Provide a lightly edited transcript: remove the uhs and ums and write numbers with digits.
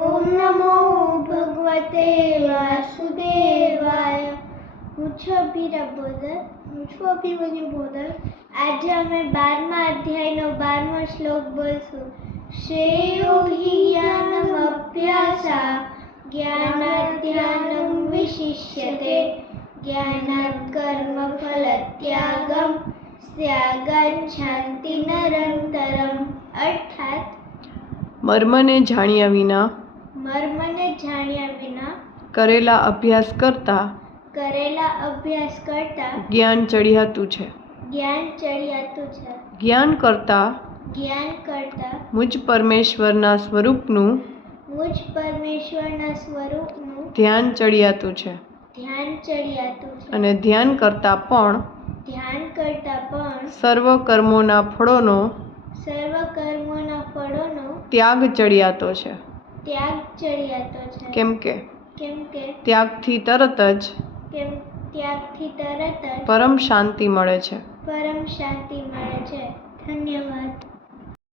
ઓમ નમો ભગવતે વાસુદેવાય. હું છું અભિમન્યુ બોદર. આજે અમે 12મા અધ્યાયનો 12મો શ્લોક બોલશું. શ્રેયો હિ જ્ઞાનમ અભ્યાસા જ્ઞાનાધ્યાનમ વિશિષ્યતે જ્ઞાનાત કર્મ ફલ ત્યાગમ ત્યાગાત શાંતિ નિરંતરમ. અર્થાત મર્મને જાણ્યા વિના કરેલા અભ્યાસ કરતા જ્ઞાન ચડિયાતું છે. જ્ઞાન કરતા મુજ પરમેશ્વરના સ્વરૂપનું ધ્યાન ચડિયાતું છે. અને ધ્યાન કરતા પણ સર્વ કર્મોના ફળોનો ત્યાગ ચડિયાતો છે. કેમ કે ત્યાગથી તરત જ પરમ શાંતિ મળે છે. ધન્યવાદ.